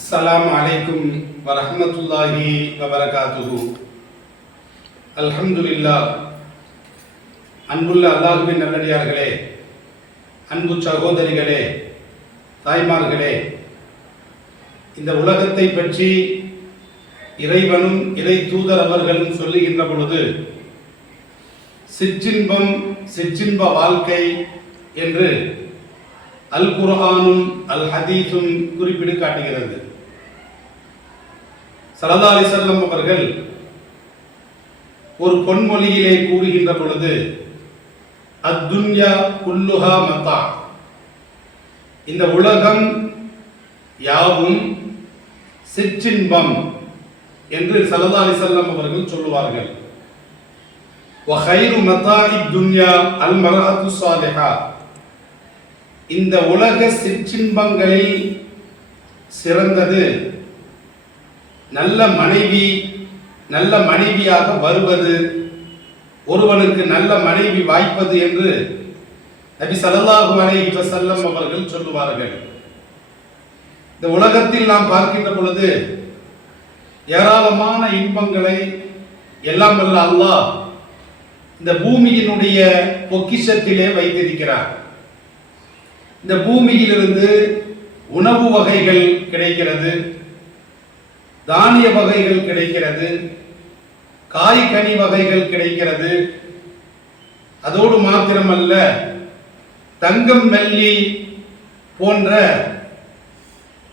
அஸ்ஸலாமு அலைக்கும் வரஹ்மத்துல்லாஹி வபரகாத்துஹு. அல்ஹம்துலில்லாஹ். அன்புள்ள அல்லாஹ்வின் நல்லடியார்களே, அன்பு சகோதரிகளே, தாய்மார்களே, இந்த உலகத்தை பற்றி இறைவனும் இறை தூதர் அவர்களும் சொல்லுகின்ற பொழுது சிற்றின்பம் சிற்றின்ப வாழ்க்கை என்று அல் குர்ஆனும் அல் ஹதீஸும் குறிப்பிட்டு காட்டுகிறது. ஸல்லல்லாஹு அலைஹி வஸல்லம் அவர்கள் ஒரு பொன்மொழியிலே கூறுகின்ற பொழுது அத்துன்யா குல்லுஹா மத்தா, இந்த உலகம் யாவும் சிற்றின்பம் என்று ஸல்லல்லாஹு அலைஹி வஸல்லம் அவர்கள் சொல்லுவார்கள். வ கைரு மத்தாஇத் துன்யா அல் மர்அத்து ஸாலிஹா, இந்த உலக சிற்றின்பங்களில் சிறந்தது நல்ல மனைவி, நல்ல மனைவியாக வருவது, ஒருவனுக்கு நல்ல மனைவி வாய்ப்பது என்று நபி ஸல்லல்லாஹு அலைஹி வஸல்லம் அவர்கள் சொல்லுவார்கள். இந்த உலகத்தில் நாம் பார்க்கின்ற பொழுது ஏராளமான இன்பங்களை எல்லாம் வல்ல அல்லாஹ் இந்த பூமியினுடைய பொக்கிஷத்திலே வைத்திருக்கிறார். இந்த பூமியிலிருந்து உணவு வகைகள் கிடைக்கிறது, தானிய வகைகள் கிடைக்கிறது, காய்கனி வகைகள் கிடைக்கிறது. அதோடு மாத்திரமல்ல, தங்கம் வெள்ளி போன்ற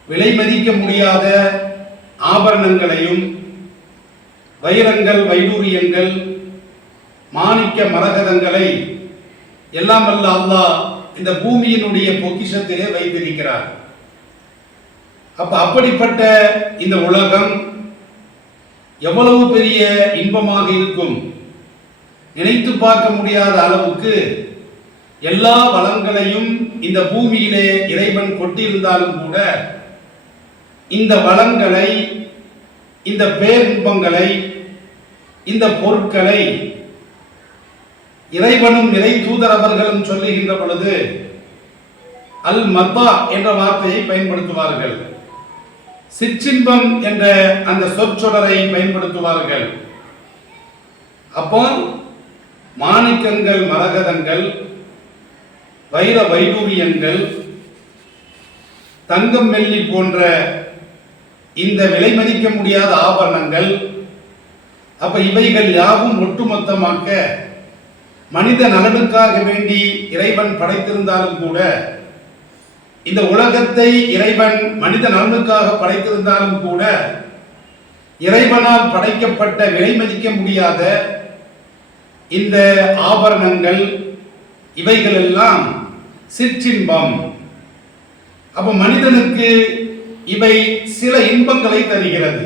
விலை மதிக்க முடியாத ஆபரணங்களையும், வைரங்கள், வைடூரியங்கள், மாணிக்க மரகதங்களை எல்லாம் வல்ல அல்லாஹ் இந்த பூமியினுடைய பொக்கிஷத்திலே வைத்திருக்கிறார். அப்படிப்பட்ட இந்த உலகம் எவ்வளவு பெரிய இன்பமாக இருக்கும், நினைத்து பார்க்க முடியாத அளவுக்கு எல்லா வளங்களையும் இந்த பூமியிலே இறைவன் கொட்டியிருந்தாலும் கூட இந்த வளங்களை, இந்த பேரின்பங்களை, இந்த பொருட்களை இறைவனும் இறை தூதர் அவர்களும் சொல்லுகின்ற பொழுது அல் மத்தா என்ற வார்த்தையை பயன்படுத்துவார்கள். சிற்றின்பம் என்ற அந்த சொற்றொடரை பயன்படுத்துவார்கள். அப்போ மாணிக்கங்கள், மரகதங்கள், வைர வைடூரியங்கள், தங்கம் வெள்ளி போன்ற இந்த விலை மதிக்க முடியாத ஆபரணங்கள், அப்ப இவைகள் யாவும் ஒட்டுமொத்தமாக மனித நலனுக்காக வேண்டி இறைவன் படைத்திருந்தாலும் கூட, இந்த உலகத்தை இறைவன் மனித நலனுக்காக படைத்திருந்தாலும் கூட, இறைவனால் படைக்கப்பட்ட விலை மதிக்க முடியாத இந்த ஆபரணங்கள் இவைகள் எல்லாம் சிற்றின்பம். அப்ப மனிதனுக்கு இவை சில இன்பங்களை தருகிறது,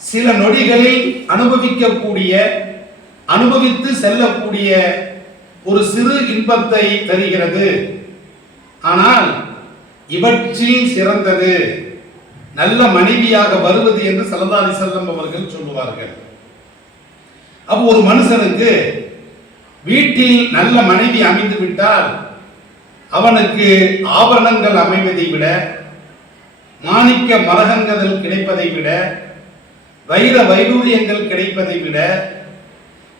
சில நொடிகளில் அனுபவிக்கக்கூடிய, அனுபவித்து செல்லக்கூடிய ஒரு சிறு இன்பத்தை தருகிறது. ஆனால் இவற்றில் சிறந்தது நல்ல மனைவியாக வருவது என்று ஸல்லல்லாஹு அலைஹி வஸல்லம் அவர்கள் சொல்லுவார்கள். அப்போ ஒரு மனுஷனுக்கு வீட்டில் நல்ல மனைவி அமைந்து விட்டால் அவனுக்கு ஆபரணங்கள் அமைவதை விட, மாணிக்க மரகதங்கள் கிடைப்பதை விட, வைர வைடூரியங்கள் கிடைப்பதை விட,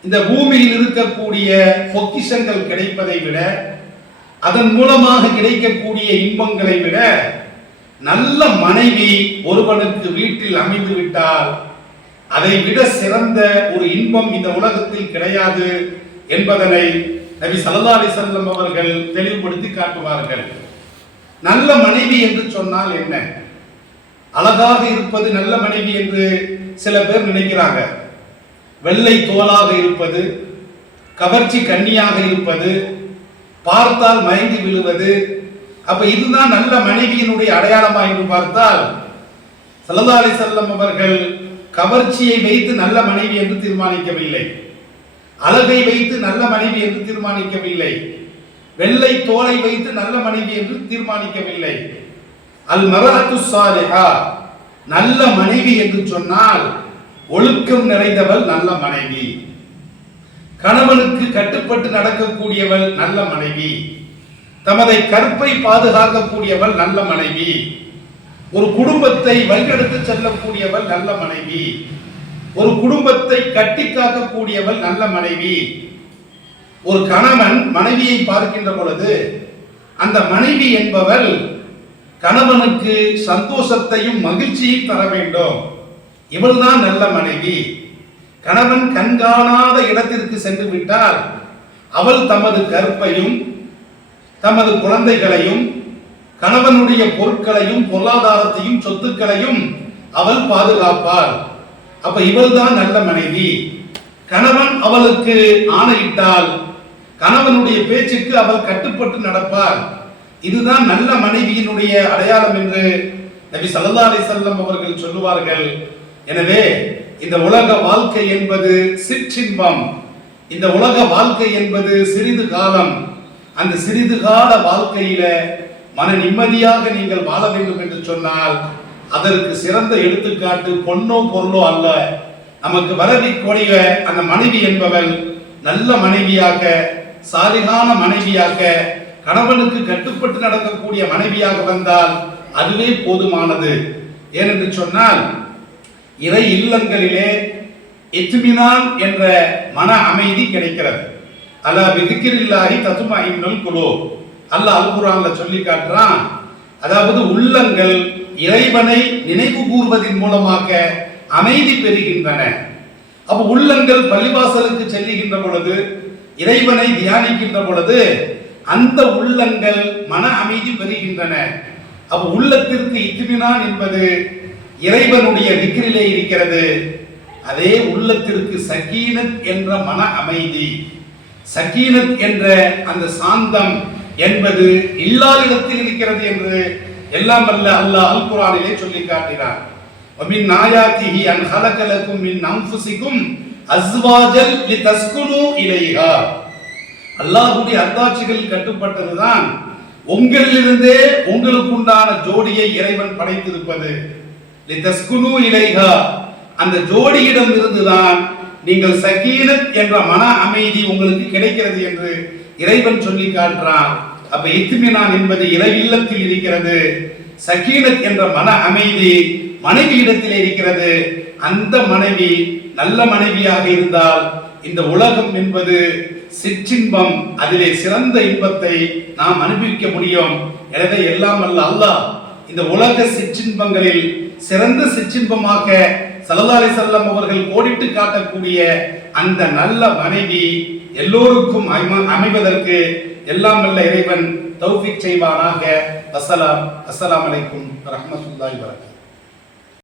இந்த பூமியில் இருக்கக்கூடிய பொக்கிஷங்கள் கிடைப்பதை விட, அதன் மூலமாக கிடைக்கக்கூடிய இன்பங்களை விட நல்ல மனைவி ஒருவனுக்கு வீட்டில் அமைந்து விட்டால் அதை விட சிறந்த ஒரு இன்பம் இந்த உலகத்தில் கிடையாது என்பதனை நபி ஸல்லல்லாஹு அலைஹி வஸல்லம் அவர்கள் தெளிவுபடுத்தி காட்டுவார்கள். நல்ல மனைவி என்று சொன்னால் என்ன? அழகாக இருப்பது நல்ல மனைவி என்று சில பேர் நினைக்கிறாங்க. வெள்ளை தோலாக இருப்பது, கவர்ச்சி கன்னியாக இருப்பது, பார்த்தால் மயங்கி விழுவது, அப்ப இதுதான் நல்ல மனைவியினுடைய அடையாளமா என்று பார்த்தால் ஸல்லல்லாஹு அலைஹி வஸல்லம் அவர்கள் கவர்ச்சியை வைத்து நல்ல மனைவி என்று தீர்மானிக்கவில்லை, அழகை வைத்து நல்ல மனைவி என்று தீர்மானிக்கவில்லை, வெள்ளை தோலை வைத்து நல்ல மனைவி என்று தீர்மானிக்கவில்லை. அல் மர்அத்து ஸாலிஹா, நல்ல மனைவி என்று சொன்னால் ஒழுக்கம் நிறைந்தவள் நல்ல மனைவி, கணவனுக்கு கட்டுப்பட்டு நடக்கக்கூடியவள் நல்ல மனைவி, தமதை கற்பை பாதுகாக்கக்கூடியவள் நல்ல மனைவி. ஒரு குடும்பத்தை வழிநடத்தி செல்லக்கூடியவள் நல்ல மனைவி. ஒரு குடும்பத்தை கட்டி காக்கக்கூடியவள் நல்ல மனைவி. ஒரு கணவன் மனைவியை பார்க்கின்ற பொழுது அந்த மனைவி என்பவள் கணவனுக்கு சந்தோஷத்தையும் மகிழ்ச்சியையும் தர வேண்டும். இவள்தான் நல்ல மனைவி. கணவன் கண்காணாத இடத்திற்கு சென்று விட்டால் அவள் தமது கற்பையும் தமது குழந்தைகளையும் கணவனுடைய பொருட்களையும் பொருளாதாரத்தையும் சொத்துக்களையும் அவள் பாதுகாப்பாள். அப்ப இவள்தான் நல்ல மனைவி. கணவன் அவளுக்கு ஆணையிட்டால் கணவனுடைய பேச்சுக்கு அவள் கட்டுப்பட்டு நடப்பாள். இதுதான் நல்ல மனைவியினுடைய அடையாளம் என்று நபி ஸல்லல்லாஹு அலைஹி வஸல்லம் அவர்கள் சொல்லுவார்கள். எனவே இந்த உலக வாழ்க்கை என்பது சிற்றின்பம். இந்த உலக வாழ்க்கை என்பது சிறிது காலம். அந்த சிறிது கால வாழ்க்கையில மன நிம்மதியாக நீங்கள் வாழ வேண்டும் என்று சொன்னால் அதற்கு சிறந்த எடுத்துக்காட்டு பொன்னோ பொருளோ அல்ல. நமக்கு வரவிக்கூடிய அந்த மனைவி என்பவள் நல்ல மனைவியாக, சாலிகான மனைவியாக, கணவனுக்கு கட்டுப்பட்டு நடக்கக்கூடிய மனைவியாக வந்தால் அதுவே போதுமானது. ஏனென்று சொன்னால் இறை இல்லங்களிலே இத்மினான் என்ற மன அமைதி கிடைக்கிறது. அலா பிதிக்ரில்லாஹி தத்மஇன்னுல் குலூப். அல்லாஹ் அல் குர்ஆன்ல சொல்லி காட்டுறான். அதாவது உள்ளங்கள் இறைவனை நினைவு கூர்வதன் மூலமாக அமைதி பெறுகின்றன. அப்ப உள்ளங்கள் பள்ளிவாசலுக்கு செல்லுகின்ற பொழுது, இறைவனை தியானிக்கின்ற பொழுது அந்த உள்ளங்கள் மன அமைதி பெறுகின்றன. அப்ப உள்ளத்திற்கு இத்மினான் என்பது இறைவனுடைய திக்ரிலே இருக்கிறது. அதே உள்ளத்திற்கு சகீனத் என்ற மன அமைதி, சகீனத் என்ற அந்த சாந்தம் என்பது இல்லாத இடத்தில் இருக்கிறது என்று எல்லாம் வல்ல அல்லாஹ் அல் குர்ஆனிலே சொல்லி காட்டினார். வமின் ஆயாத்திஹி அன் ஹலக லகும் மின் அன்ஃபுசிகும் அஸ்வாஜல் லிதஸ்குனு இலைஹா. அல்லாஹ்வுடைய அத்தாட்சிகள் கட்டுப்பட்டதுதான் உங்களிலிருந்தே உங்களுக்குண்டான ஜோடியை இறைவன் படைத்திருப்பது. லிதஸ்குனு இலைஹா, அந்த ஜோடியிடம் இருந்துதான் நீங்கள் சகீனத் என்ற மன அமைதி உங்களுக்கு கிடைக்கிறது என்று இறைவன் சொல்லி காட்டுறான். அப்ப இத்மினான் என்பது இறை இல்லத்தில் இருக்கிறது. சகீனத் என்ற மன அமைதி மனைவி இடத்தில் இருக்கிறது. அந்த மனைவி நல்ல மனைவியாக இருந்தால் இந்த உலகம் என்பது சிற்றின்பம், அதிலே சிறந்த இன்பத்தை நாம் அனுபவிக்க முடியும். எனவே எல்லாம் அல்ல அல்லாஹ் இந்த உலக சிற்றின்பங்களில் சிறந்த சிற்றின்பமாக ஸல்லல்லாஹு அலைஹி வஸல்லம் அவர்கள் கோடிட்டு காட்டக்கூடிய அந்த நல்ல மனைவி எல்லோருக்கும் அமைவதற்கு எல்லாம் வல்ல இறைவன் தௌஃபீக் செய்வானாக. அஸ்ஸலாமு அலைக்கும் வரஹ்மத்துல்லாஹி வபரகாத்துஹு.